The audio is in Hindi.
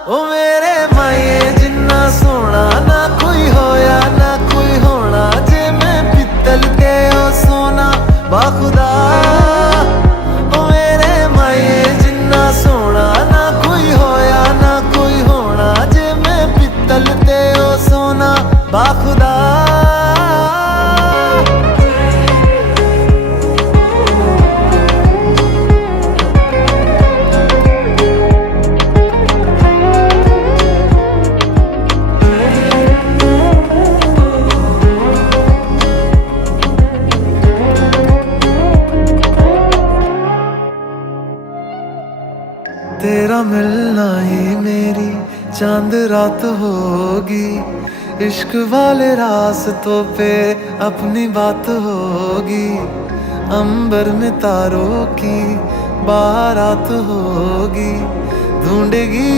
ओ मेरे माए जिन्ना सोना ना कोई होया ना कोई होना, जे मैं पित्तल ते ओ सोना बाखुदा। ओ मेरे माए जिन्ना सोना ना कोई होया ना कोई होना, जे मैं पित्तल ते ओ सोना बाखुदा। तेरा मिलना ही मेरी चांद रात होगी, इश्क वाले रास्तों पे अपनी बात होगी। अंबर में तारों की बारात होगी, ढूंढेगी